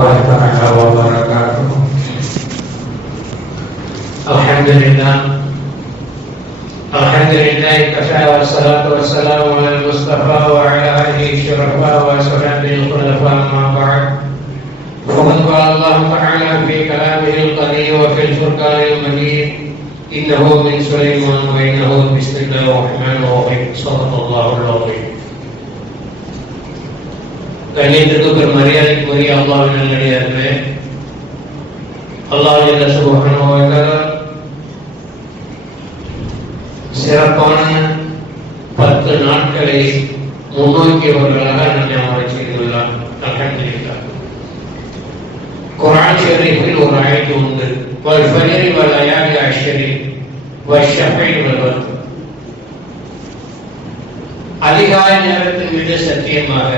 تعالى وبركاته. الحمد لله كفى والصلاة والسلام على المصطفى وعلى آله الشرفاء وأصحابه الخلفاء أما بعد. فقد قال الله تعالى في كلامه القدير وفي الفرقان المجيد: إنه من سليمان وإنه بسم الله الرحمن الرحيم. صدق الله العظيم. கண்ணியத்திற்கு பெருமரியாதைக்குரிய அல்லாஹ்வின் நல்லடியார்களே, அல்லாஹ் ஜல்ல சுப்ஹானஹு வ தஆலா சிறப்பான 10 நாட்களை முன்னோக்கியவர்களாக நம்மை அமரச் செய்துள்ளார். அல்ஹம்துலில்லாஹ். குர்ஆன் ஷரீஃபில் ஒரு ஆயத்து உண்டு: வல் ஃபஜ்ரி வல் லயாலி அஷ்ரி வஷ்ஷஃபை வல் வத்ர். அதிகாலை நேரத்தின் மீது சத்தியமாக,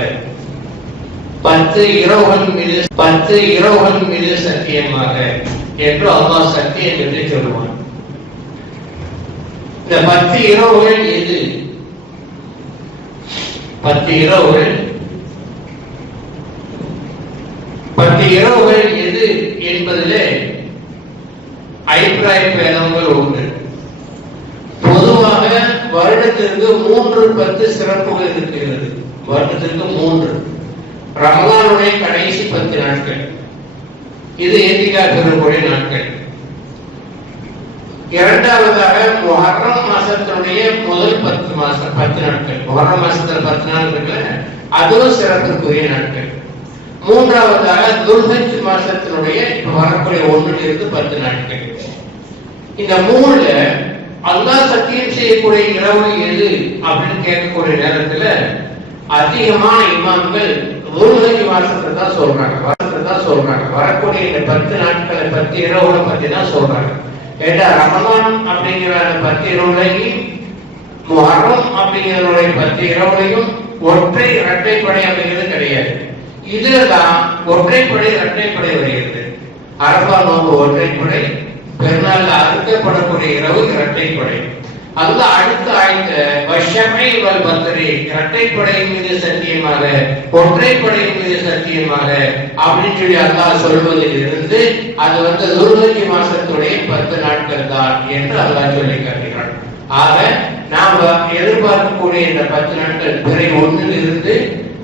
10 இரவுகள் மீது சத்தியமாக என்று அல்லாஹ் சத்தியம் என்று சொல்லுவான். இந்த 10 இரவுகள் எது? 10 இரவுகள் எது என்பதிலே அபிப்பிராய பேதங்கள் உண்டு. பொதுவாக வருடத்திற்கு 3 சிறப்புகள் இருக்கிறது. வருடத்திற்கு 3. ரமலானுடைய கடைசி 10 நாட்கள், இது ஏத்திகாஃப் இருக்கக்கூடிய நாட்கள். இரண்டாவதாக முஹர்ரம் மாசத்தினுடைய முதல் 10 நாட்கள். முஹர்ரம் மாசத்துல 10 நாள் இருக்குல்ல, அதுவும் சிறப்புக்குரிய நாட்கள். மூன்றாவதாக துல்ஹஜ் மாசத்தினுடைய இப்ப வரக்கூடிய 1 இருந்து 10 நாட்கள். இந்த 3ல அல்லாஹ் சத்தியம் செய்யக்கூடிய இரவு எது அப்படின்னு கேட்கக்கூடிய நேரத்துல அதிகமான இமாம்கள் துல்ஹஜ் மாசத்தை தான் சொல்றாங்க. வரக்கூடிய இந்த 10 நாட்களை 10 இரவுகளை பத்தி தான் சொல்றாங்க. ஏன்னா ரமலான் அப்படிங்கிற அந்த 10 இரவுலையும் முஹர்ரம் அப்படிங்கிறவருடைய 10 இரவுலையும் ஒற்றை இரட்டைப்படை அப்படிங்கிறது கிடையாது. இதுலதான் ஒற்றைப்படை இரட்டைப்படை வருகிறது. அரபா நோன்பு ஒற்றைப்படை, பெருநாள் அறுக்கப்படக்கூடிய இரவு இரட்டைப்படை. அல்லாஹ் அடுத்த ஆயத்த வஷ்ஷஃபை வல் வத்ரி, இரட்டைப்படையின் மீது சத்தியமாக, ஒற்றைப்படையின் மீது சத்தியமாக அப்படின்னு சொல்லி அல்லாஹ் சொல்வதில் இருந்து அது துல்ஹஜ் மாசத்துடைய 10 நாட்கள் தான் என்று அல்லாஹ் சொல்லி காட்டுகிறான். ஆக நாம் எதிர்பார்க்கக்கூடிய இந்த 10 நாட்கள் பிறை 1 இருந்து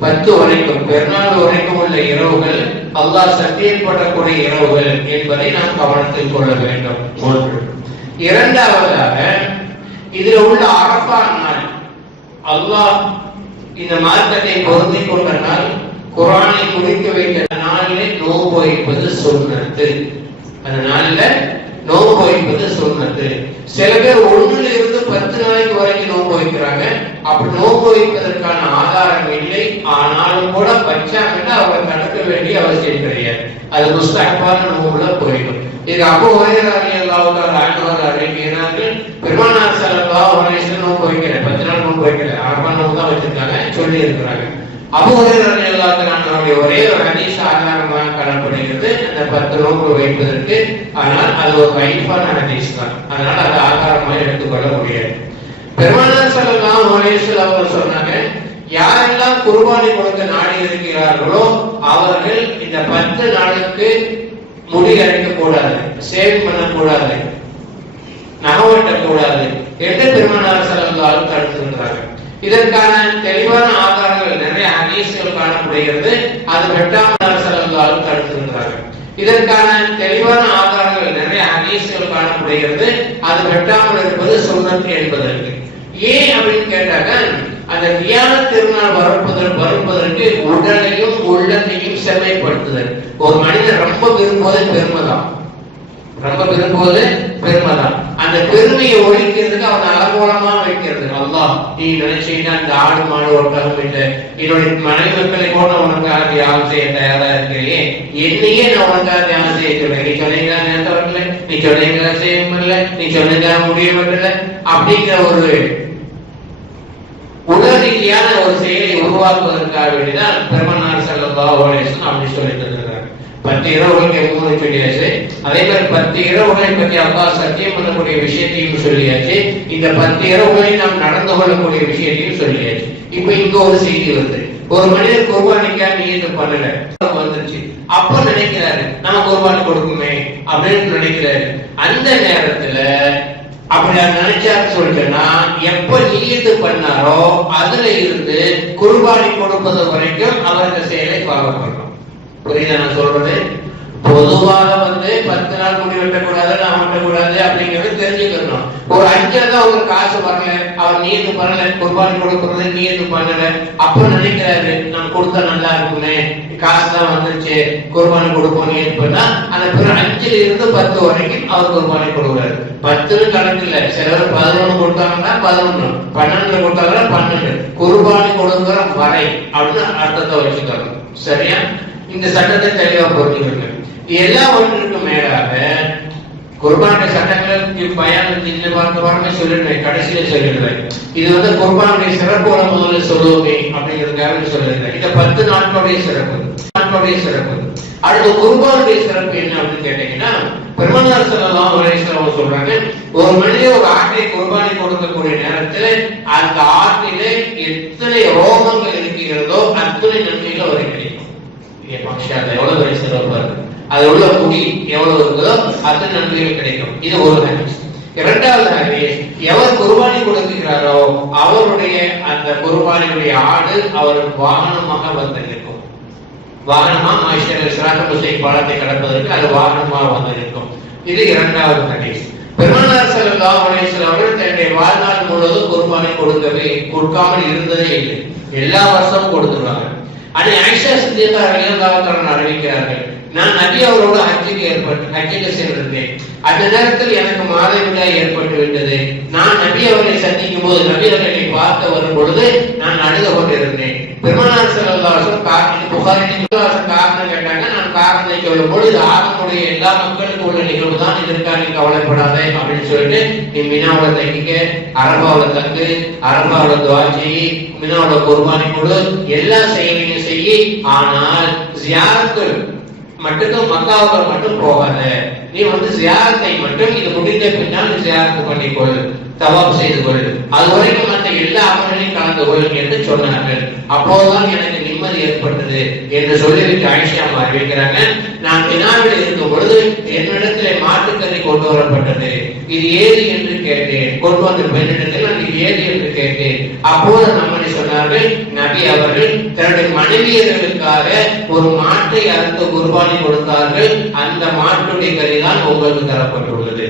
10 வரைக்கும், பெருநாள் வரைக்கும் உள்ள இரவுகள் அல்லாஹ் சத்தியப்படக்கூடிய இரவுகள் என்பதை நாம் கவனத்தில் கொள்ள வேண்டும். 1. இரண்டாவதாக இதுல உள்ள அரஃபா நாள், அல்லாஹ் இந்த மார்க்கத்தை பொருந்தி கொண்ட நாள், குர்ஆனை முடிக்க வைத்த நாளிலே நோன்பு வைப்பது சுன்னத்து. அந்த நாள்ல நோன்பு வைப்பது சுன்னத்து. சில பேர் 1 இருந்து 10 நாளைக்கு வரைக்கும் நோன்பு வைக்கிறாங்க. அப்படி நோன்பு வைப்பதற்கான ஆதாரம் இல்லை. ஆனாலும் கூட பச்சாங்கன்னா அவங்க தடுக்க வேண்டிய அவசியம் கிடையாது. அது முஸ்தஹப்பான நோன்புல போயிடும். இது அபூ ஹுரைரா ரலியல்லாஹு தஆலா அன்ஹு அறிவிக்கிறார்கள், பெருமானார் ஸல்லல்லாஹு அலைஹி வஸல்லம் நோன்பு வைக்கல, 10 நாள் நோன்பு வைக்கல, அரபா நோன்பு தான் வச்சிருக்காங்க சொல்லி இருக்கிறாங்க. அபூ ஹுரைரா ரலியல்லாஹு தஆலா அன்ஹுடைய ஒரே ஒரு ஹதீஸ் ஆதாரமாக காணப்படுகிறது அந்த 10 நோன்பு வைப்பதற்கு. ஆனால் அது ஒரு வைஃபான ஹதீஸ் தான், அதனால அது ஆதாரமாக எடுத்துக்கொள்ள முடியாது. பெருமானார் ஸல்லல்லாஹு அலைஹி வஸல்லம் அவர்கள் சொன்னாங்க, யாரெல்லாம் குர்பானி கொடுக்க நாடி இருக்கிறார்களோ அவர்கள் இந்த 10 நாளுக்கு முடி அரைக்க கூடாது, சேவ் பண்ண கூடாது, நகவட்ட கூடாது என்று பெருமானார் ஸல்லல்லாஹு அலைஹி வஸல்லம் தடுத்திருக்கிறாங்க. இதற்கான தெளிவான ஆதாரங்கள் நிறைய ஹதீஸ்கள் காணப்படுகிறது. அது பெருமானார் ஸல்லல்லாஹு அலைஹி வஸல்லம் தடுத்திருக்கிறாங்க. இதற்கான தெளிவான ஆதாரங்கள் நிறைய ஹதீஸ்கள் காணப்படுகிறது. அது வெட்டாமல் இருப்பது சுன்னத் என்பதற்கு. ஏன் அப்படின்னு கேட்டாங்க, அந்த கியாமத் திருநாள் வருவதற்கு உடலையும் உள்ளத்தையும் செம்மைப்படுத்துதல். ஒரு மனிதன் ரொம்ப விரும்புவது பெருமைதான். அந்த பெருமையை ஒழிக்கிறதுக்கு அவன் அலங்கோலமா வைக்கிறது. அல்லாஹ், நீ நினைச்சீங்கன்னா இந்த ஆடு மாடு ஒட்டகம் இல்லை, என்னுடைய மனைவி மக்களை கூட உனக்காக தியாகம் செய்ய தயாரா இருக்கிறே, என்னையே நான் உனக்காக தியாகம் செய்ய சொல்றேன். நீ சொன்னீங்களா நேரத்தை வரல, நீ சொன்னீங்களா செய்ய முடியல, நீ சொன்னீங்களா முடிய வரல அப்படிங்கிற ஒரு உடல் ரீதியான ஒரு செயலை உருவாக்குவதற்காக வேண்டிதான் பெருமானார் ஸல்லல்லாஹு அலைஹி வஸல்லம் அப்படி சொல்லி தந்திருக்கிறாங்க. 10 இரவுகளுக்கு 3 சொல்லியாச்சு. அதே மாதிரி 10 இரவுகளை பற்றி அல்லாஹ் சத்தியம் பண்ணக்கூடிய விஷயத்தையும் சொல்லியாச்சு. இந்த 10 இரவுகளை நாம் நடந்து கொள்ளக்கூடிய விஷயத்தையும் சொல்லியாச்சு. இப்ப இங்க ஒரு செய்தி வருது. ஒரு மனிதர் குர்பானிக்கா நீயத்து பண்ணல, வந்துருச்சு. அப்ப நினைக்கிறாரு நம்ம குர்பானி கொடுக்குமே அப்படின்னு நினைக்கிறாரு. அந்த நேரத்துல அப்படி நினைச்சாரு சொல்லிட்டேன்னா, எப்ப நீயத்து பண்ணாரோ அதுல இருந்து குர்பானி கொடுப்பது வரைக்கும் அவர் இந்த செயலை ஃபாலோ பண்ணணும். புரியுதா நான் சொல்றது? பொதுவாக 10 நாள் முடி வெட்டக்கூடாது, நான் வெட்டக்கூடாது அப்படிங்கிறது தெரிஞ்சுக்கணும். ஒரு 5 தான் உங்களுக்கு காசு வரல, அவர் நீயத்து பண்ணல, குர்பானி கொடுக்கறது நீயத்து பண்ணல, அப்ப நினைக்கிறாரு நம்ம கொடுத்தா நல்லா இருக்குமே, காசு தான் வந்துருச்சு, குர்பானி கொடுப்போம் நீயத்து பண்ணா, அந்த பிறகு 5ல இருந்து 10 வரைக்கும் அவர் குர்பானி கொடுக்குறாரு. 10 கணக்கு இல்ல, சிலர் 11 கொடுத்தாங்கன்னா 11, 12 கொடுத்தாங்கன்னா 12, குர்பானி கொடுக்கிற வரை அப்படின்னு அர்த்தத்தை வச்சுக்கணும். சரியா? இந்த சட்டத்தை தெளிவா புரிஞ்சுக்கணும். எல்லாவற்றுக்கு மேலாக குர்பானுடைய சட்டங்களை பயணம் சொல்லிடுறேன், கடைசியில சொல்லிடுறேன். இது குர்பானுடைய சிறப்போட முதல்ல சொல்லுவோமே அப்படிங்கிறதுக்காக சொல்லிடுறேன். இந்த 10 நாட்களுடைய சிறப்பு. அடுத்து குர்பானுடைய சிறப்பு என்ன அப்படின்னு கேட்டீங்கன்னா, பெருமானார் ஸல்லல்லாஹு அலைஹி வஸல்லம் சொல்றாங்க, ஒரு மனிதன் ஒரு ஆட்டை குர்பானி கொடுக்கக்கூடிய நேரத்தில் அந்த ஆட்டிலே எத்தனை ரோமங்கள் இருக்கிறதோ அத்தனை நன்மைகள் அவரை கிடைக்கும். எவ்வளவு பெரிய சிறப்பு, அது உள்ள முடி எவ்வளவு இருக்குதோ அத்தனை நன்மைகள் கிடைக்கும். இது ஒரு ஹதீஸ். இரண்டாவது ஹதீஸ், எவர் குர்பானி கொடுக்கிறாரோ அவருடைய அந்த குர்பானியுடைய ஆடு அவருக்கு வாகனமாக வந்திருக்கும். வாகனமா பாலத்தை கடப்பதற்கு அது வாகனமாக வந்திருக்கும். இது இரண்டாவது ஹதீஸ். பெருமானார் ஸல்லல்லாஹு அலைஹி வஸல்லம் அவர்கள் தன்னுடைய வாழ்நாள் முழுவதும் குர்பானி கொடுக்காமல் இருந்ததே இல்லை. எல்லா வருஷமும் கொடுத்துருவாங்க. அதை ஆயிஷா சித்திகா ரலியல்லாஹு தஆலா அறிவிக்கிறார்கள், நான் நபி அவரோடு ஹஜ்ஜுக்கு சென்றிருந்தேன். அந்த நேரத்தில் எனக்கு மாதவிடாய் ஏற்பட்டு விட்டது. நான் நபி அவரை சந்திக்கும் போது நபி அவர்களை பார்க்க வரும் பொழுது நான் அழுது கொண்டிருந்தேன். பெருமானார் ஸல்லல்லாஹு அலைஹி வஸல்லம் புகாரின் காரணம் கேட்டாங்க. நான் காரணத்தை சொல்லும் பொழுது ஆகமுடைய எல்லா மக்களுக்கும் உள்ள நிகழ்வு தான், இதற்காக கவலைப்படாதே அப்படின்னு சொல்லிட்டு, நீ மினாவோட தங்கிக்க, அரபாவோட தங்கு, அரபாவோட துவா செய்யி, மினாவோட குர்பானி கொடு, எல்லா செயலையும் செய்யி, ஆனால் ஜியாரத்து மட்டும் மக்காவுக்கு மட்டும் போகாத. நீ ஜியாரத்தை மட்டும் இது முடிந்த பின்னால் ஜியாரத்து பண்ணிக்கொள், தவாப் செய்து கொள், அது வரைக்கும் மற்ற எல்லா அமல்களையும் கலந்து கொள் என்று சொன்னார்கள். அப்போதுதான் எனக்கு நிம்மதி ஏற்பட்டது என்று சொல்லிவிட்டு ஆயிஷா அறிவிக்கிறாங்க, நான் வினாவில் இருக்கும் பொழுது என்னிடத்திலே மாட்டுக்கறி கொண்டு வரப்பட்டது. இது ஏது என்று கேட்டேன். கொண்டு வந்த பெண்ணிடத்தில் நான் இது ஏது என்று கேட்டேன். அப்போது நம்மளை சொன்னார்கள், நபி அவர்கள் தன்னுடைய மனைவியர்களுக்காக ஒரு மாட்டை அறுத்து குர்பானி கொடுத்தார்கள். அந்த மாட்டுடைய கறிதான் உங்களுக்கு தரப்பட்டுள்ளது.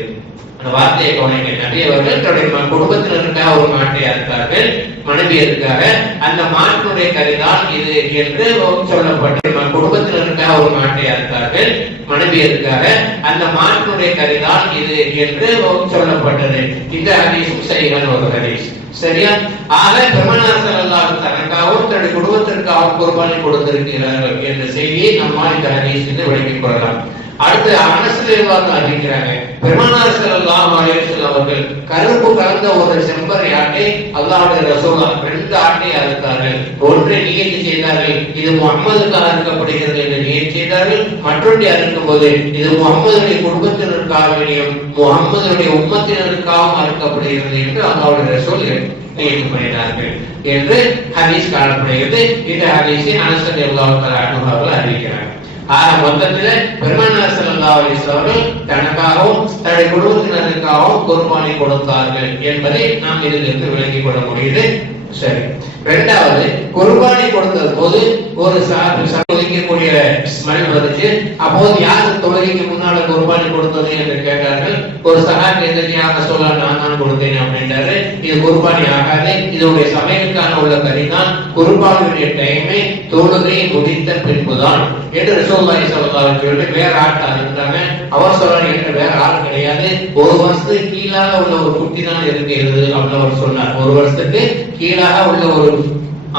அந்த வார்த்தையை கவனிங்க. நபி அவர்கள் தன்னுடைய குடும்பத்தினருக்காக ஒரு மாட்டை அறுத்தார்கள், மனைவியருக்காக. அந்த மாட்டுடைய கறிதான் இது என்று சொல்லப்பட்டது. குடும்பத்தினருக்காக ஒரு மாட்டை அறுத்தார்கள், மனைவியருக்காக. அந்த மாட்டுடைய கறிதான் இது என்று சொல்லப்பட்டது. இந்த ஹதீஸும் சரியான ஒரு ஹதீஸ். சரியா? ஆக பெருமானார் ஸல்லல்லாஹு அலைஹி வஸல்லம் தனக்காகவும் தன்னுடைய குடும்பத்திற்காகவும் குர்பானி கொடுத்திருக்கிறார்கள் என்ற செய்தியை நம்மால் இந்த ஹதீஸிலிருந்து விளங்கிக் கொள்ளலாம். அடுத்து அனஸ் ரலியல்லாஹு அறிவிக்கிறாங்க, பெருமானார் ஸல்லல்லாஹு அலைஹி வஸல்லம் அவர்கள் கருப்பு கலந்த ஒரு செம்பரி ஆட்டை அல்லாஹ்வுடைய ரசூலுல்லாஹ் 2 ஆட்டை அறுத்தார்கள். ஒன்றை நியத்து செய்தார்கள், இது முஹம்மதுக்காக அறுக்கப்படுகிறது என்று நியத்து செய்தார்கள். மற்றொன்றை அறுக்கும் போது இது முஹம்மதுடைய குடும்பத்தினருக்காகவும் முஹம்மதுடைய உம்மத்தினருக்காகவும் அறுக்கப்படுகிறது என்று அல்லாஹ்வுடைய ரசூல் நியத்து பண்ணினார்கள் என்று ஹதீஸ் காணப்படுகிறது. இந்த ஹதீஸை அனஸ் ரலியல்லாஹு தஆலா அவர்கள் அறிவிக்கிறார்கள். மொத்தத்துல பெருமானார் ஸல்லல்லாஹு அலைஹி வஸல்லம் தனக்காகவும் தன்னுடைய குடும்பத்தினருக்காகவும் குர்பானி கொடுத்தார்கள் என்பதை நாம் இதிலிருந்து விளங்கிக் கொள்ள முடியுது. சரி, இரண்டாவது, குர்பானி கொடுத்த போது ஒரு தொழுகைக்கூடிய ஸ்மெல் வந்துச்சு. அப்போது யாரு தொழுகைக்கு முன்னால குர்பானி கொடுத்தது என்று கேட்டார்கள். ஒரு சஹாபி எதிர்த்து சொல்ல நான் தான் கொடுத்தேன் அப்படின்றாரு. இது குர்பானி ஆகாது, இதனுடைய சமையலுக்கான உள்ள கறிதான். குர்பானியுடைய டைமை தொழுகை முடித்த பின்புதான் என்று ரசூலுல்லாஹி ஸல்லல்லாஹு அலைஹி வஸல்லம் வேற ஆட்டா இருந்தாங்க. அவர் சொல்றாரு, என்ற வேற ஆள் கிடையாது, ஒரு வருஷத்துக்கு கீழாக உள்ள ஒரு குட்டி தான் இருக்கிறது அப்படின்னு அவர் சொன்னார். ஒரு வருஷத்துக்கு கீழாக உள்ள ஒரு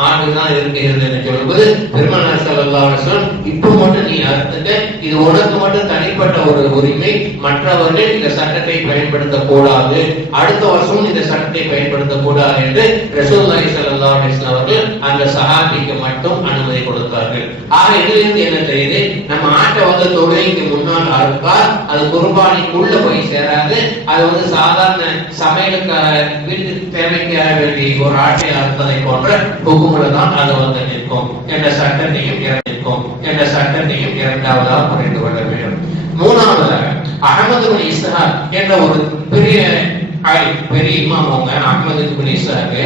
ஆடுதான் இருக்கிறது என்று சொல்லும்போது பெருமானார் ஸல்லல்லாஹு அலைஹி வஸல்லம் இப்போ மட்டும் நீ அறுத்துக்க, இது உனக்கு மட்டும் தனிப்பட்ட ஒரு உரிமை, மற்றவர்கள் இந்த சட்டத்தை பயன்படுத்த கூடாது, அடுத்த வருஷமும் இந்த சட்டத்தை பயன்படுத்த கூடாது என்று ரசூலுல்லாஹி ஸல்லல்லாஹு அலைஹி வஸல்லம் அவர்கள் அந்த சஹாபிக்கு மட்டும் அனுமதி கொடுத்தார்கள். ஆக இதிலிருந்து என்ன தெரியுது, நம்ம ஆட்டை வந்து தொழுகைக்கு முன்னால் அறுத்தால் அது குர்பானிக்குள்ள போய் சேராது. அது வந்து சாதாரண சமையலுக்கு வீட்டு தேவைக்கு வேண்டிய ஒரு ஆட்டை அறுப்பதை போன்ற புகுமுறை தான் அது வந்து நிற்கும் என்ற சட்டத்தையும் இரண்டாவதாக புரிந்து கொள்ள வேண்டும். மூணாவதாக அஹமது பின் இஸ்ஹாக் என்ற ஒரு பெரிய இமாம், அவங்க அஹமது பின் இஸ்ஹாக்,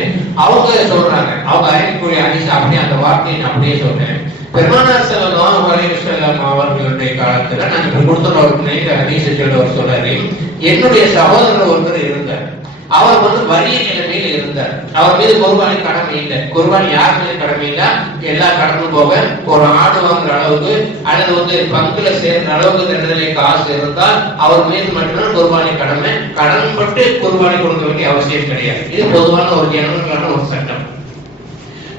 அவங்க சொல்றாங்க, அவங்க அறிவிக்கூடிய ஹதீஸ் அப்படியே அந்த வார்த்தையை நான் அப்படியே சொல்றேன். பெருமானார் ஸல்லல்லாஹு அலைஹி வஸல்லம் அவர்களுடைய காலத்துல நான் இப்ப கொடுத்த ஒரு ஹதீஸ் சொல்றாரு, என்னுடைய சகோதரர் ஒருத்தர் இருந்தார். அவர் வந்து வறிய நிலைமையில் இருந்தார். அவர் மீது குர்பானி கடமை இல்லை. குர்பானி யார் மீது கடமை இல்லை? எல்லா கடனும் போக ஒரு ஆடு வாங்குற அளவுக்கு அல்லது வந்து பங்குல சேர்ந்த அளவுக்கு தண்டனை காசு இருந்தால் அவர் மீது மட்டும்தான் குர்பானி கடமை. கடன் பட்டு குர்பானி கொடுக்க வேண்டிய அவசியம் கிடையாது. இது பொதுவான ஒரு ஜனங்களுக்கான ஒரு சட்டம்.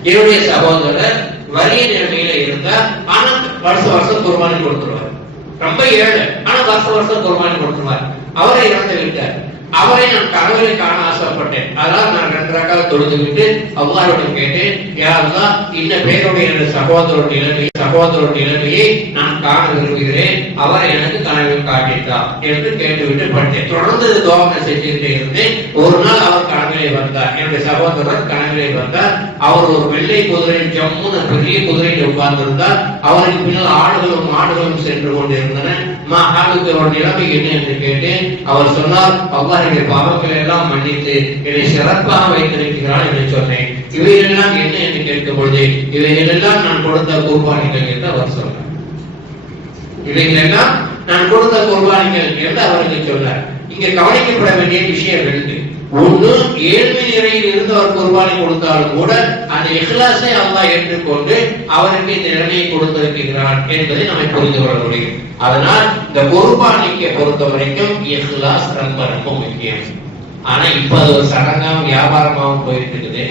என்னுடைய சகோதரர் வறிய நிலைமையில இருந்தார். ஆனா வருஷம் குர்பானி கொடுத்துருவார். ரொம்ப ஏழை, ஆனா வருஷம் குர்பானி கொடுத்துருவார். அவரை இறந்து விட்டார். அவரை நான் கனவுகளை காண ஆசைப்பட்டேன். அதனால நான் 2 ரக்காத் தொழுது விட்டு அல்லாஹ்விடம் கேட்டேன், யா அல்லாஹ், இன்ன பேருடைய சகோதரருடைய நிலைமையை நான் காண விரும்புகிறேன், அவரை எனக்கு கனவில் காட்டிட்டா என்று கேட்டுவிட்டு பட்டேன். தொடர்ந்து துஆ செஞ்சுக்கிட்டே இருந்தேன். ஒரு நாள் அவர் கனவிலே வந்தார். என்னுடைய சகோதரர் கனவிலே வந்தார். அவர் ஒரு வெள்ளை குதிரையில் ஜம்முன பெரிய குதிரையில் உட்கார்ந்திருந்தார். அவருக்கு பின்னால் ஆடுகளும் மாடுகளும் சென்று கொண்டிருந்தன. ஒரு நிலைமை என்ன என்று கேட்டேன். அவர் சொன்னார், அல்லாஹ்வுடைய பாவங்களை எல்லாம் மன்னித்து என்னை சிறப்பாக வைத்திருக்கிறார் என்று சொன்னேன். இவையெல்லாம் என்ன என்று கேட்கும் பொழுது, இவைகளெல்லாம் நான் கொடுத்த குர்பானிகள் என்று அவர் சொன்னார். இவைகளெல்லாம் நான் கொடுத்த குர்பானிகள் என்று அவருக்கு சொன்னார். இங்க கவனிக்கப்பட வேண்டிய விஷயம் 2. ஒன்று, ஏழ்மை நிலையில் இருந்து அவர் குர்பானி கொடுத்தாலும் கூட அந்த இஹ்லாஸை அல்லாஹ் ஏற்றுக்கொண்டு அவருக்கு இந்த நிலைமையை கொடுத்திருக்கிறார் என்பதை நம்ம புரிந்து கொள்ள முடியும். அதனால் இந்த குர்பானிக்கு பொறுத்த வரைக்கும் இஹ்லாஸ் ரொம்ப ரொம்ப முக்கியம். ஆனா இப்ப அது ஒரு சடங்காகவும் வியாபாரமாகவும் போயிட்டு இருக்குது.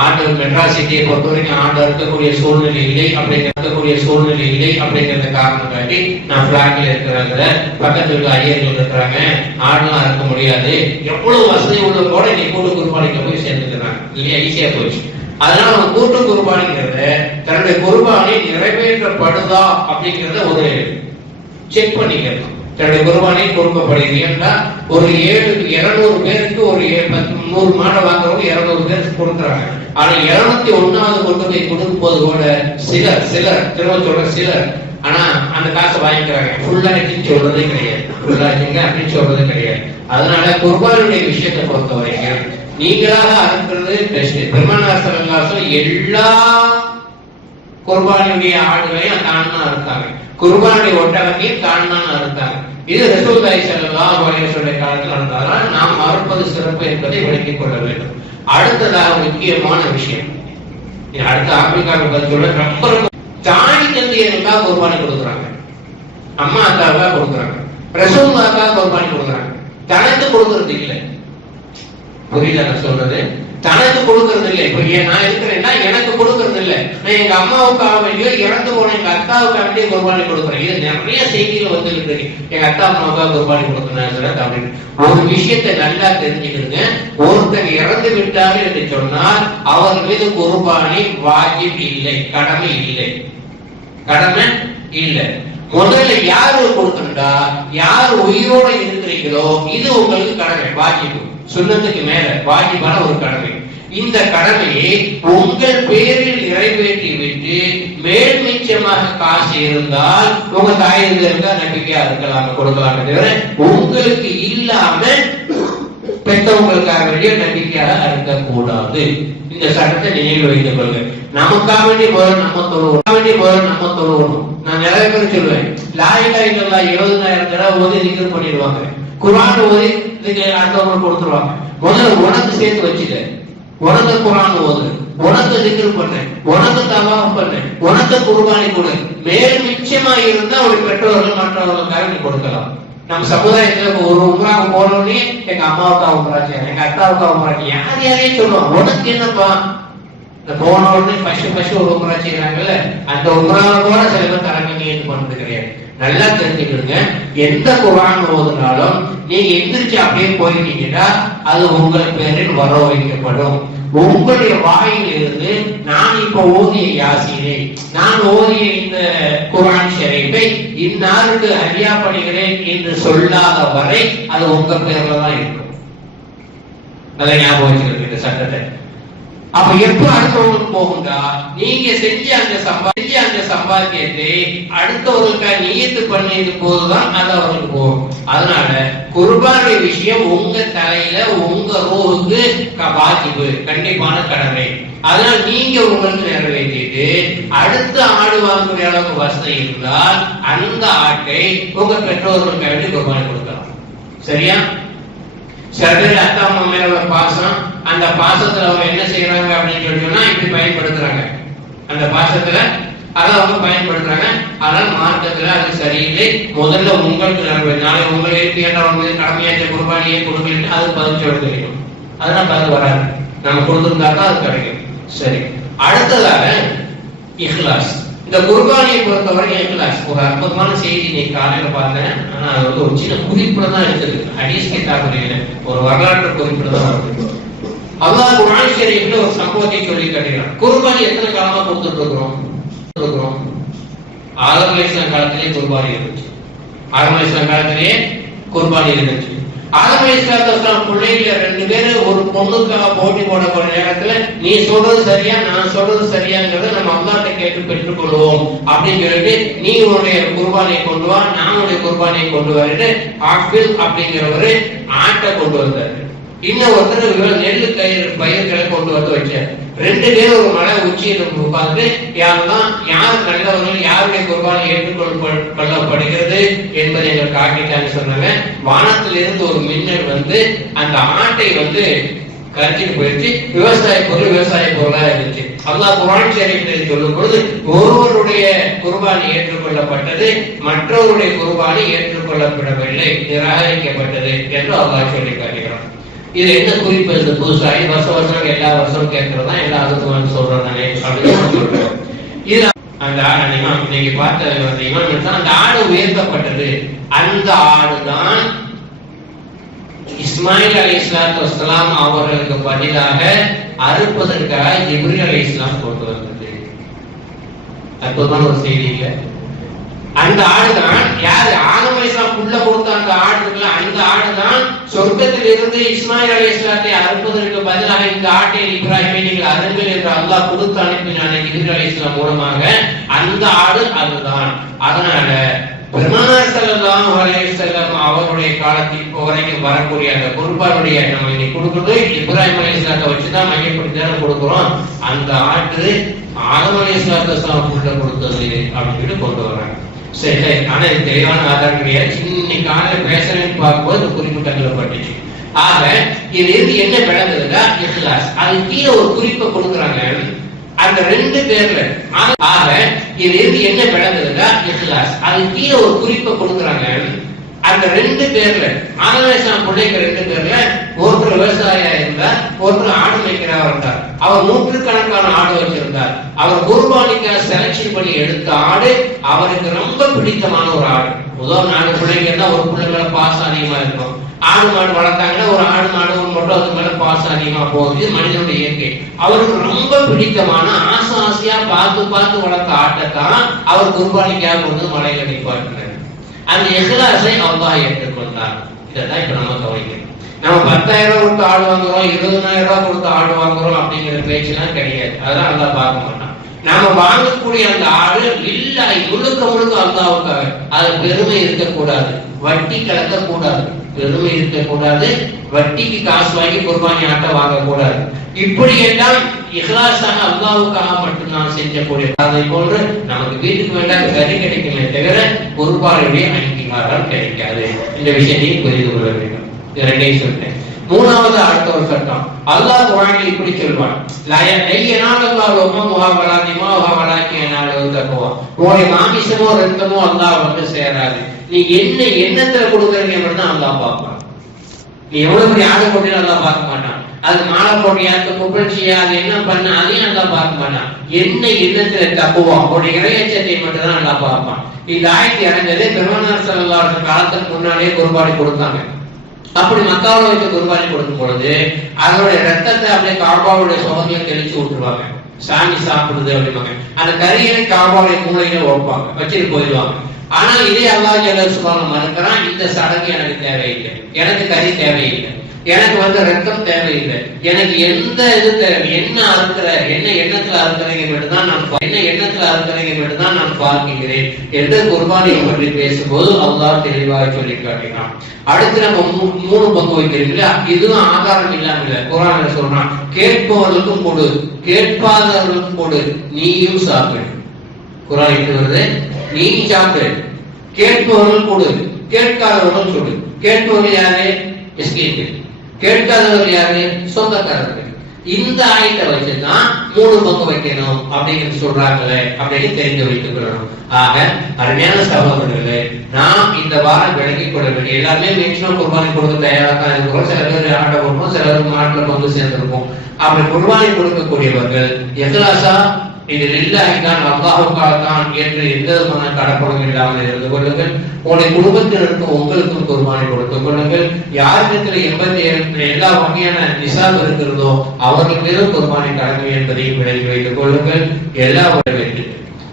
ஆண்டு மெட்ராஸ் சிட்டியை பொறுத்த வரைக்கும் ஆண்டு இருக்கக்கூடிய சூழ்நிலை இல்லை அப்படிங்கிறத காரணம் காட்டி நான் பிளாக்ல இருக்கிறாங்க, பக்கத்துல இருக்க ஐயர்கள் இருக்கிறாங்க, ஆடுலாம் இருக்க முடியாது, எவ்வளவு வசதி உள்ள கூட நீ கூட்டு குர்பானிக்கு போய் சேர்ந்துக்கிறாங்க இல்லையா, ஈஸியா போயிடுச்சு. அதனால அவன் கூட்டு குர்பானிங்கிறத தன்னுடைய குர்பானி நிறைவேற்றப்படுதா அப்படிங்கிறத ஒரு செக் பண்ணிக்கலாம். தன்னுடைய குர்பானி கொடுக்கப்படுகிறீங்கன்னா ஒரு 200 பேருக்கு ஒரு 100 மாடை வாங்குறவங்க 200 பேருக்கு கொடுக்குறாங்க. ஆனா 201வது கொண்டு போய் கொடுக்கும் போது கூட சிலர் திரும்ப சொல்ற சிலர் ஆனா அந்த காசை வாங்கிக்கிறாங்க. ஃபுல்லாச்சுன்னு சொல்றதே கிடையாது, ஃபுல்லாச்சுங்க அப்படின்னு சொல்றதே கிடையாது. அதனால குர்பானுடைய விஷயத்தை பொறுத்த வரைக்கும் நீங்களாக அறுக்கிறது பெஸ்ட். பெருமானார் ஸல்லல்லாஹு அலைஹி வஸல்லம் எல்லா குர்பானுடைய ஆடுகளையும் தானா இருக்காங்க, குர்பானுடைய ஒட்டகத்தையும் தானா இருக்காங்க. இது ரசூலுல்லாஹி ஸல்லல்லாஹு அலைஹி வஸல்லம் காலத்தில் நடந்ததால் நாம் அறுப்பது சிறப்பு என்பதை விளக்கிக் கொள்ள வேண்டும். அடுத்ததாக முக்கியமான விஷயம், அடுத்த ஆப்பிரிக்காவுக்கு பதில் ரொம்ப தாய் தந்தையருக்காக குர்பானி கொடுக்குறாங்க, அம்மா அக்காவுக்காக கொடுக்குறாங்க, ரசூலுல்லாஹ்க்காக குர்பானி கொடுக்குறாங்க, தனக்கு கொடுக்கறது இல்லை. புரியல நான் சொல்றது? தனக்கு கொடுக்கறது இல்லை. இப்ப நான் இருக்கிறேன்னா எனக்கு கொடுக்கறது இல்லை. நான் எங்க அம்மாவுக்காக வேண்டியோ இறந்து போன எங்க அத்தாவுக்காக வேண்டிய குர்பானி கொடுக்குறேன். இது நிறைய செய்திகள் வந்து இருக்கு. எங்க அத்தா அம்மாவுக்காக குர்பானி கொடுக்கணும் அப்படின்னு ஒரு விஷயத்தை நல்லா தெரிஞ்சுக்கிடுங்க. ஒருத்தங்க இறந்து விட்டாரு என்று சொன்னால் அவர் மீது குர்பானி வாஜிப் இல்லை, கடமை இல்லை. முதல்ல யாரு கொடுக்கணும்டா, யார் உயிரோட இருக்கிறீங்களோ இது உங்களுக்கு கடமை, வாஜிப், சுன்னத்துக்கு மேல வாஜிபான ஒரு கடமை. இந்த கடமையை உங்கள் பேரில் நிறைவேற்றி விட்டு மேல் மிச்சமாக காசு இருந்தால் உங்க தாய் இருந்தா நம்பிக்கையா இருக்கலாம், கொடுக்கலாம். தவிர உங்களுக்கு இல்லாம பெற்றவங்களுக்காக வேண்டிய நம்பிக்கையாக இருக்கக்கூடாது. இந்த சட்டத்தை நினைவில் வைத்துக் கொள்ளுங்க. நமக்காக வேண்டிய முதல் நம்ம தொழுவணும். நான் நிறைய பேர் சொல்லுவேன், லா இலாஹ இல்லல்லாஹ் 70,000 தடவை ஓதி திக்ர் பண்ணிடுவாங்க, குர்ஆன் ஓதி அடுத்தவங்களுக்கு கொடுத்துருவாங்க. முதல்ல உனக்கு சேர்த்து வச்சுக்க, உனக்கு குர்ஆன் ஓது, உனக்கு திக்ர் பண்ணு, உனக்கு தவாஃப் பண்ணு, உனக்கு குர்பானி கொடு. மேல் மிச்சமா இருந்தா ஒரு பெற்றோர்கள் மற்றவர்களுக்காக நீ கொடுக்கலாம். நம்ம சமுதாயத்துல ஒரு உம்ராவுக்கு போனோடனே எங்க அம்மாவுக்கு உம்ரா செய்யறேன், எங்க அத்தாவுக்கு உம்ரா செய்ய யாரையும் சொல்லுவாங்க. உனக்கு என்னப்பா, போன உடனே ஃபர்ஸ்ட் ஒரு உம்ரா செய்யறாங்கல்ல, அந்த உம்ராவை கூட சில பேர் தலைமைக்கு பண்றது கிடையாது. நல்லா தெரிஞ்சுக்கிடுங்க, எந்த குர்ஆன் ஓதுனாலும் நீங்க எந்திரிச்சு அப்படியே போயிட்டீங்கன்னா அது உங்கள் பேரில் வர வைக்கப்படும். உங்களுடைய வாயிலிருந்து நான் இப்ப ஓதிய யாசீனை, நான் ஓதிய இந்த குர்ஆன் ஷரீஃபை இன்னாருக்கு ஹதியா பண்ணுகிறேன் என்று சொல்லாத வரை அது உங்க பேர்ல தான் இருக்கும். அதை ஞாபகம் வச்சுக்கிறது இந்த சட்டத்தை. அப்ப எப்ப அடுத்தவங்களுக்கு போகுண்டா, நீங்க செஞ்ச அந்த சம்பாத்தியத்தை அடுத்தவர்களுக்காக நியத்து பண்ணியது போதுதான் அது அவருக்கு போகும். அதனால குர்பானுடைய விஷயம் உங்க தலையில, உங்க ரூஹுக்கு வாஜிபு, கண்டிப்பான கடமை. அதனால நீங்க உங்களுக்கு நிறைவேற்றிட்டு அடுத்த ஆடு வாங்கக்கூடிய அளவுக்கு வசதி இருந்தால் அந்த ஆட்டை உங்க பெற்றோர்களுக்கு வேண்டி குர்பானி கொடுக்கலாம். சரியா? சில பேர் அத்தா அம்மா மேல உள்ள பாசம், அந்த பாசத்துல அவங்க என்ன செய்யறாங்க அப்படின்னு சொன்னா இப்படி பயன்படுத்துறாங்க. அந்த பாசத்துல அதை அவங்க பயன்படுத்துறாங்க. அதனால மார்க்கத்துல அது சரியில்லை. முதல்ல உங்களுக்கு நிறைவேற்ற, நாளை உங்களுக்கு ஏற்றவங்க கடமையாற்ற குர்பானியை கொடுக்கலன்னு அது பதில் சொல்ல தெரியும். அதனால பதில் வராது. நம்ம கொடுத்திருந்தா தான் அது கிடைக்கும். சரி, அடுத்ததாக இஹ்லாஸ். இந்த குர்பானியை பொறுத்தவரை இஹ்லாஸ் ஒரு அற்புதமான செய்தி இன்னைக்கு காலையில பார்த்தேன். ஆனா அது வந்து ஒரு சின்ன குறிப்பிட தான் எடுத்திருக்கு. ஹதீஸ் கிதாபுல ஒரு வரலாற்று குறிப்பிட தான் இருக்கு. அல்லாஹ் குர்ஆன் ஷரீஃப்ல ஒரு சம்பவத்தை சொல்லி காட்டுகிறான். குர்பானி எத்தனை காலமா கொடுத்துட்டு இருக்கிறோம்? ஆதம் அலைஹிஸ்ஸலாம் காலத்திலே குர்பானி இருந்துச்சு. ஆதம் அலைஹிஸ்ஸலாம் காலத்திலே குர்பானி இருந்துச்சு. ஆதம் அலைஹிஸ்ஸலாம் பிள்ளைகள ரெண்டு பேரும் ஒரு பொண்ணுக்காக போட்டி போடக்கூடிய நேரத்துல நீ சொல்றது சரியா நான் சொல்றது சரியாங்கிறத நம்ம அல்லாஹ்ட்ட கேட்டு பெற்றுக் கொள்வோம் அப்படின்னு சொல்லிட்டு நீ உன்னுடைய குர்பானியை கொண்டு வா, நான் உன்னுடைய குர்பானியை கொண்டு வரட்டு ஆஃபில் அப்படிங்கிறவரு ஆட்டை கொண்டு வந்தாரு. இன்னும் ஒருத்தர் நெல்லு பயிர்களை கொண்டு வந்து வச்சார். ரெண்டு பேரும் ஒரு மலை உச்சியில உட்கார்ந்து யாரெல்லாம் யார் நல்லவர்கள், யாருடைய குர்பானை ஏற்றுக்கொள்ளப்படுகிறது என்பதை எங்கள் காட்டிட்டான்னு சொன்னாங்க. வானத்திலிருந்து ஒரு மின்னல் வந்து அந்த ஆட்டை வந்து கரைச்சிட்டு போயிடுச்சு. விவசாய பொருளா இருந்துச்சு. அல்லாஹ் குர்ஆன் ஷரீஃபில் சொல்லும் பொழுது ஒருவருடைய குர்பானி ஏற்றுக்கொள்ளப்பட்டது, மற்றவருடைய குர்பானி ஏற்றுக்கொள்ளப்படவில்லை, நிராகரிக்கப்பட்டது என்று அல்லாஹ் சொல்லி காட்டுகிறான். இது என்ன குறிப்பு? இந்த புதுசாகி வருஷம் எல்லா வருஷமும் கேட்கறதா எல்லா அதுக்கு சொல்றானே அப்படின்னு சொல்றோம். இது அந்த நீங்க பார்த்த அந்த இமாம் அந்த ஆடு உயர்த்தப்பட்டது. அந்த ஆடுதான் இஸ்மாயில் அலைஹிஸ்ஸலாத்து வஸ்ஸலாம் அவர்களுக்கு பதிலாக அறுப்பதற்காக ஜிப்ரீல் அலைஹிஸ்ஸலாம் கொண்டு வந்தது. அற்புதமான ஒரு செய்தி இல்ல? அந்த ஆடுதான் யாரு? ஆதம் அலைஹிஸ்ஸலாம் புல்ல கொடுத்த அந்த ஆடுல அந்த ஆடுதான் சொர்க்கத்தில் இருந்து இஸ்மாயில் அலைஹிஸ்ஸலாத்தை அறுப்பதற்கு பதிலாக இந்த ஆட்டை இப்ராஹிமை நீங்கள் அருங்கள் என்று அல்லாஹ் கொடுத்து அனுப்பினானே ஜிப்ரீல் அலைஹிஸ்ஸலாம் மூலமாக. அந்த ஆடு அதுதான். அதனால பெருமானார் ஸல்லல்லாஹு அலைஹி வஸல்லம் அவருடைய காலத்தில் வரைக்கும் வரக்கூடிய அந்த குர்பானுடைய நம்ம இன்னைக்கு கொடுக்கிறது இப்ராஹிம் அலைஹிஸ்ஸலாத்தை வச்சுதான் மையப்படுத்தி தானே கொடுக்குறோம். அந்த ஆட்டு ஆதம் அலைஹிஸ்ஸலாம் புல்ல கொடுத்தது அப்படின்னு கொண்டு வர்றாங்க. சரி, ஆனா இது தெளிவான ஆதாரம் கிடையாது. இன்னைக்கு காலையில பேசுறேன்னு பார்க்கும்போது குறிப்பு கண்ணில் பட்டுச்சு. ஆக இது இருந்து என்ன விளங்குதுன்னா இஹ்லாஸ். அது கீழே ஒரு குறிப்பை கொடுக்குறாங்க. அந்த ரெண்டு பேர்ல ஆக இது இருந்து என்ன விளங்குதுன்னா இஹ்லாஸ். அது கீழே ஒரு குறிப்பை கொடுக்குறாங்க. அந்த ரெண்டு பேர்ல ஆதம் பிள்ளைங்க ரெண்டு பேர்ல ஒருத்தர் விவசாயியா இருந்தார், ஒருத்தர் ஆடு மேய்க்கிறவா இருந்தார். அவர் நூற்றுக்கணக்கான ஆடு வச்சிருந்தார். அவர் குர்பானிக்காக செலக்ஷன் பண்ணி எடுத்த ஆடு அவருக்கு ரொம்ப பிடித்தமான ஒரு ஆடு. உதாரணம் 4 பிள்ளைங்க இருந்தா ஒரு பிள்ளைங்கள பாசம் அதிகமா இருக்கும். ஆடு மாடு வளர்த்தாங்கன்னா ஒரு ஆடு மாடு ஒரு மட்டும் அதுக்கு மேல பாசம் அதிகமா போகுது. மனிதனுடைய இயற்கை. அவருக்கு ரொம்ப பிடித்தமான ஆசையா பார்த்து வளர்த்த ஆட்டை தான் அவர் குர்பானிக்காக கொண்டு மலையில நிப்பாட்டினார். அந்த இஹ்லாஸை அல்லாஹ் ஏற்றுக்கொண்டார். இதான் இப்ப நம்ம கவனிக்கணும். நம்ம 10,000 கொடுத்து ஆடு வாங்குறோம், 20,000 கொடுத்து ஆடு வாங்குறோம் அப்படிங்கிற பேச்செல்லாம் கிடையாது. அதெல்லாம் அல்லாஹ் பார்க்க மாட்டான். நாம வாங்கக்கூடிய அந்த ஆடு லில்லாஹி முழுக்க அல்லாஹ்வுக்காக. அது பெருமை இருக்கக்கூடாது, வட்டி கலக்க கூடாது, பெருமை இருக்கக்கூடாது, வட்டிக்கு காசு வாங்கி குர்பானி ஆட்டை வாங்கக்கூடாது. இப்படி எல்லாம் இஹ்லாஸாக அல்லாஹ்வுக்காக மட்டும்தான் செஞ்சக்கூடிய அதை போன்று நமக்கு வீட்டுக்கு வேண்டாம் கறி கிடைக்குமே தவிர குர்பானியுடைய அங்கீகாரம் கிடைக்காது. இந்த விஷயத்தையும் புரிந்து கொள்ள வேண்டும். இரண்டையும் சொல்றேன். மூணாவது அடுத்த ஒரு சட்டம் அல்லாஹ் குர்ஆனில் இப்படி சொல்வான், உங்களுடைய மாமிசமோ ரத்தமோ அல்லாஹ் வந்து சேராது. நீ என்ன எண்ணத்துல கொடுக்குறீங்க மட்டும்தான் அல்லாஹ் பார்ப்பான். நீ எவ்வளவு பெரிய ஆடு போட்டீங்க அல்லாஹ் பார்க்க மாட்டான். அது மாலை போட்டியா, புகழ்ச்சியா, அது என்ன பண்ண அதையும் அல்லாஹ் பார்க்க மாட்டான். என்ன எண்ணத்துல தப்புவா உடைய இறையச்சத்தை மட்டும் தான் அல்லாஹ் பார்ப்பான். இந்த ஆயத்தை இறந்தது பெருமானார் ஸல்லல்லாஹு அலைஹி வஸல்லம் காலத்துக்கு முன்னாடியே குர்பானி கொடுத்தாங்க. அப்படி மக்காவில் வைத்து குர்பானி கொடுக்கும் பொழுது அதனுடைய ரத்தத்தை அப்படியே காபாவுடைய சுகங்களை தெளிச்சு விட்டுருவாங்க. சாமி சாப்பிடுது அப்படிம்பாங்க. அந்த கறியை காபாவுடைய மூளையில வைப்பாங்க, வச்சுட்டு போயிடுவாங்க. ஆனா இதே அல்லாஹ் ஜல்ல சுப்ஹானஹு மறுக்கிறான், இந்த சடங்கு எனக்கு தேவையில்லை, எனக்கு கறி தேவையில்லை, எனக்கு ரத்தம் தேவையில்லை, எனக்கு எந்த இது தேவை, என்ன அறுக்கிற, என்ன எண்ணத்துல அறுக்கிறீங்க மட்டும்தான் நான் பார்க்கிறேன் என்று குர்பானியை பற்றி பேசும்போது அல்லாஹ் தெளிவாக சொல்லி காட்டினான். அடுத்து நம்ம 3 பங்கு வைக்கிறீங்களா, இதுவும் ஆதாரம் இல்லாம இல்ல. குர்ஆன்ல சொல்றான், கேட்பவர்களுக்கும் கொடு, கேட்பாதவர்களுக்கும் கொடு, நீயும் சாப்பிடு. குர்ஆன் என்ன வருது, நீ சாப்பிடு, கேட்பவர்கள் கொடு, கேட்காதவர்கள் கொடு. கேட்பவர்கள் யாரு? எஸ்கேப். கேட்காதவர்கள் யாரு? சொந்தக்காரர்கள். இந்த ஆயத்தை வச்சுதான் 3 பங்கு வைக்கணும் அப்படின்னு சொல்றாங்களே அப்படின்னு தெரிந்து வைத்துக் கொள்ளணும். ஆக அருமையான சகோதரர்களே, நாம் இந்த வாரம் விளங்கிக் கொள்ள வேண்டிய, எல்லாருமே மேக்சிமம் குர்பானி கொடுக்க தயாராக தான் இருக்கிறோம். சில பேர் ஆட்டை கொடுப்போம், சிலர் மாட்டுல பங்கு சேர்ந்திருப்போம். அப்படி குர்பானி கொடுக்கக்கூடியவர்கள் இஹ்லாஸா இது லில்லாஹிதான், அல்லாஹ்வுக்காக தான் என்று எந்த விதமான கடப்படம் இல்லாமல் இருந்து கொள்ளுங்கள். உங்களுடைய குடும்பத்தினருக்கும் உங்களுக்கும் குர்பானி கொடுத்துக் கொள்ளுங்கள். யாரிடத்தில் 87 எல்லா வகையான நிசாப் இருக்கிறதோ அவர்கள் மீதும் குர்பானி கடமை என்பதையும் விளங்கி வைத்துக் கொள்ளுங்கள். எல்லா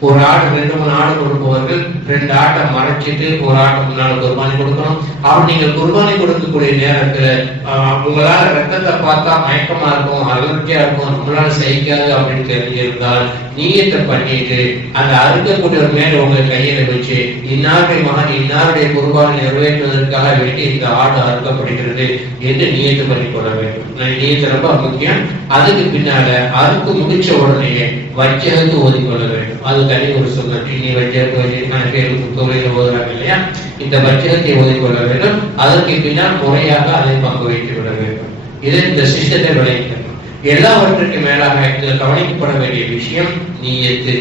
ஒரு ஆடு 2-3 ஆடு கொடுப்பவர்கள் 2 ஆட்டை மறைச்சிட்டு ஒரு ஆட்டை முன்னால குர்பானி கொடுக்கணும். அப்படி நீங்கள் குர்பானி கொடுக்கக்கூடிய நேரத்துல உங்களால ரத்தத்தை பார்த்தா மயக்கமா இருக்கும், அலர்ஜியா இருக்கும், நம்மளால சகிக்காது அப்படின்னு தெரிஞ்சிருந்தால் நீயத்தை பண்ணிட்டு அந்த அறுக்கக்கூடிய மேல உங்க கையில வச்சு இன்னாருடைய மகன் இன்னாருடைய குர்பானி நிறைவேற்றுவதற்காக வேண்டி இந்த ஆடு அறுக்கப்படுகிறது என்று நீயத்து பண்ணி கொள்ள வேண்டும். நீயத்து ரொம்ப முக்கியம். அதுக்கு பின்னால அறுக்கு முடிச்ச உடனே வச்சகத்து ஓதிக்கொள்ள வேண்டும். அது தனி ஒரு சுண்ணத். நீ வச்சகத்து வச்சிருக்கான பேருக்கு தொழில ஓதுறாங்க இல்லையா, இந்த வச்சகத்தை ஓதிக்கொள்ள வேண்டும். அதற்கு பின்னால் முறையாக அதை பங்கு வைத்து விட வேண்டும். இதை இந்த சிஸ்டத்தை விளைவிக்கணும். எல்லாவற்றுக்கும் மேலாக இதில் கவனிக்கப்பட வேண்டிய விஷயம் நீயத்து.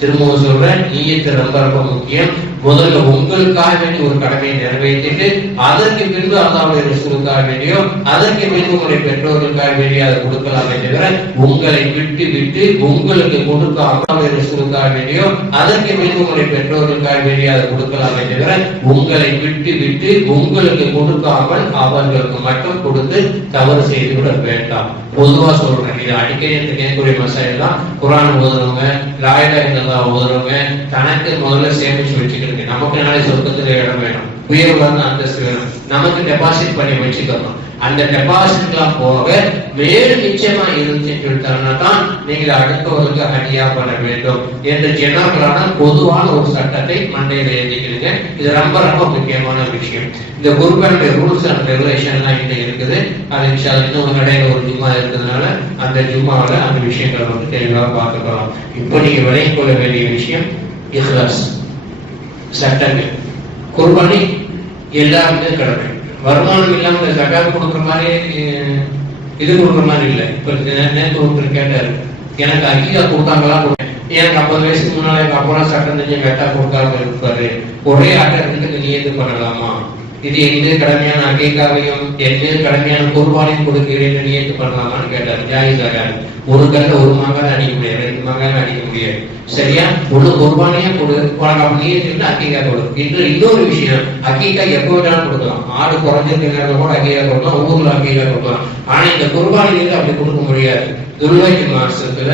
திரும்பவும் சொல்றேன், நீயத்து ரொம்ப ரொம்ப முக்கியம். முதல்ல உங்களுக்காக வேண்டி ஒரு கடமையை நிறைவேற்றிட்டு அதற்கு பின்பு அல்லாஹ்வுடைய ரசூலுக்காக வேண்டியோ அதற்கு பின்பு உங்களுடைய பெற்றோர்களுக்காக வேண்டிய அதை கொடுக்கலாமே தவிர உங்களை விட்டு விட்டு உங்களுக்கு கொடுக்க அல்லாஹ்வுடைய ரசூலுக்காக வேண்டியோ அதற்கு பின்பு உங்களுடைய பெற்றோர்களுக்காக வேண்டிய அதை கொடுக்கலாமே தவிர உங்களை விட்டு விட்டு உங்களுக்கு கொடுக்காமல் அவர்களுக்கு மட்டும் கொடுத்து தவறு செய்து விட வேண்டாம். பொதுவா சொல்றேன், இது அடிக்கடி கேட்கக்கூடிய மசாலா தான். குர்ஆன் ஓதுறவங்க, லா இலாஹ இல்லல்லாஹ் ஓதுறவங்க தனக்கு முதல்ல சேமிச்சு வச்சுக்கிட்டு, நமக்கு நாளை சொர்க்கத்துல இடம் வேணும், உயர்வான அந்தஸ்து வேணும், நமக்கு டெபாசிட் பண்ணி வச்சுக்கணும். அந்த டெபாசிட்லாம் போக மேலும் நிச்சயமா இருந்துச்சுன்னா தான் நீங்கள் அடுத்தவர்களுக்கு ஹடியா பண்ண வேண்டும் என்று ஜெனரலான பொதுவான ஒரு சட்டத்தை மண்டையில எழுதிக்கிறீங்க. இது ரொம்ப ரொம்ப முக்கியமான விஷயம். இந்த குர்பானுடைய ரூல்ஸ் அண்ட் ரெகுலேஷன் எல்லாம் இன்னும் இருக்குது. அது இன்னும் கடையில ஒரு ஜும்மா இருக்கிறதுனால அந்த ஜும்மாவில் அந்த விஷயங்களை வந்து தெளிவாக பார்த்துக்கலாம். இப்போ நீங்க விளங்கிக் கொள்ள வேண்டிய விஷயம் இஹ்லாஸ். சட்டங்கள் குர்பானி எல்லாருமே கடமை. வருமானம் இல்லாம ஜகாத் கொடுக்குற மாதிரி இது கொடுக்குற மாதிரி இல்லை. இப்ப நேற்று ஒருத்தர் கேட்டாரு, எனக்கு அக்கீகா கொடுத்தாங்களா, எனக்கு 50 வயசுக்கு முன்னால எங்க அப்பா சட்டம் தெரிஞ்சு வெட்டா கொடுக்காம இருப்பாரு, ஒரே ஆட்டத்துக்கு நீயத்து பண்ணலாமா, இது எந்த கடமையான அக்கீகாவையும் எந்த கடமையான குர்பானையும் கொடுக்கிறேன் நீயத்து பண்ணலாமான்னு கேட்டாரு. ஜாயிஸாக ஒரு கல்ல ஒரு மாங்காய் அடிக்க முடியாது, 2 மாங்காய் அடிக்க முடியாது. சரியா? ஒரு குர்பானையே கொடு, நீயத்து அக்கீகா கொடு. இன்னொரு விஷயம், அக்கீகா எப்போ வேணாலும் கொடுக்கலாம். ஆடு குறைஞ்சிருக்க கூட அக்கீகா கொடுக்கலாம், ஊர்ல அக்கீகா கொடுக்கலாம். ஆனா இந்த குர்பானில அப்படி கொடுக்க முடியாது. துல்ஹஜ் மாசத்துல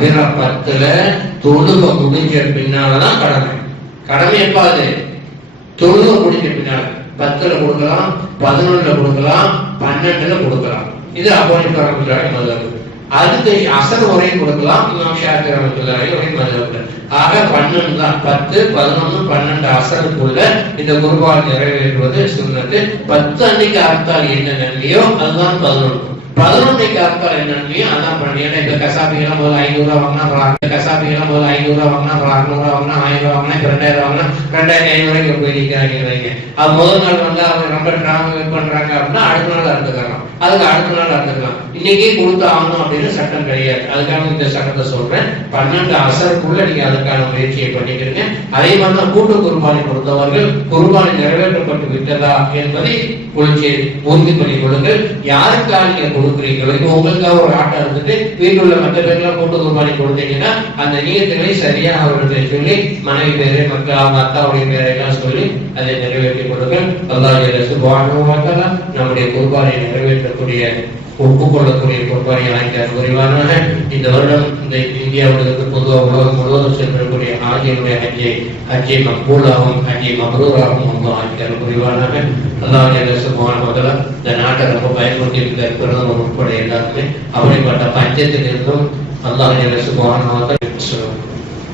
பிற 10ல தொழுகை முடிஞ்ச பின்னாலதான் கடமை. கடமை எப்பாது? தொழுகை முடிஞ்ச பின்னால 10ல கொடுக்கலாம், 11ல கொடுக்கலாம், 12ல கொடுக்கலாம். இது அபோனிக்காரங்களுடைய மதம். அதுக்கு அசர் வரையும் கொடுக்கலாம், இமாம் ஷாஃபி ரஹ்மத்துல்லாஹி அலைஹி மதம். ஆக 12 தான். 10, 11, 12 அசருக்குள்ள இந்த குர்பான் நிறைவேற்றுவது சுன்னத்து. 10 அன்னைக்கு அர்த்தால் என்ன நன்மையோ அதுதான் 11. 11க்கு அர்த்தால் என்ன நன்மையோ அதான் பண்ணி. ஏன்னா இப்ப கசாபிகெல்லாம் முதல்ல 500 ரூபா வாங்கினா, 500 ரூபா வாங்கினா, 600 ரூபா வாங்கினா, 1000 ரூபா வாங்கினா, 2000 வாங்கினா, 2500 போய் நிற்கிறாங்க. அது முதல் நாள் வந்து அவங்க ரொம்ப டிராவல் பண்றாங்க அப்படின்னா அடுத்த நாள் அறுத்துக்கலாம், அதுக்கு அடுத்த நாள் அறுத்துக்கலாம். இன்னைக்கே கொடுத்து ஆகணும் அப்படின்னு சட்டம் கிடையாது. அதுக்காக இந்த சட்டத்தை சொல்றேன். 12 அசருக்குள்ள நீங்க அதுக்கான முயற்சியை பண்ணிக்கிறீங்க. அதே மாதிரிதான் கூட்டு குர்பானி கொடுத்தவர்கள் குர்பானி நிறைவேற்றப்பட்டு விட்டதா என்பதை உறுதி பண்ணிக் கொள்ளுங்கள். யாருக்காக நீங்க கொடுக்குறீங்களோ, இப்போ உங்களுக்காக ஒரு ஆட்டை இருந்துட்டு வீட்டில் உள்ள மற்ற பேர்லாம் கூட்டு குர்பானி கொடுத்தீங்கன்னா அந்த நீயத்துகளை சரியா அவர்களை சொல்லி மனைவி பேரை மக்கள் அவங்க அத்தாவுடைய பேரை எல்லாம் சொல்லி அதை நிறைவேற்றி கொடுங்கள். அல்லாஹ் சுப்ஹானஹு வ தஆலா நம்முடைய குர்பானை நிறைவேற்றக்கூடிய ஒப்புக்கொள்ளக்கூடிய குர்பானியாக விரிவான இந்த வருடம் இந்த இந்தியாவிலிருந்து பொதுவாக உலகம் முழுவதும் சென்றக்கூடிய ஆகியனுடைய ஹஜ்ஜை மக்பூலாகவும் ஹஜ்ஜை மப்ரூராகவும் ஆகிய விரிவானாக. அல்லாஹ் சுப்ஹானஹு வ தஆலா இந்த நாட்டை ரொம்ப பயன்படுத்தி இருக்கிற பிரதமர் உட்பட எல்லாருமே அப்படிப்பட்ட பஞ்சத்திலிருந்தும் அல்லாஹ் சுப்ஹானஹு வ தஆலா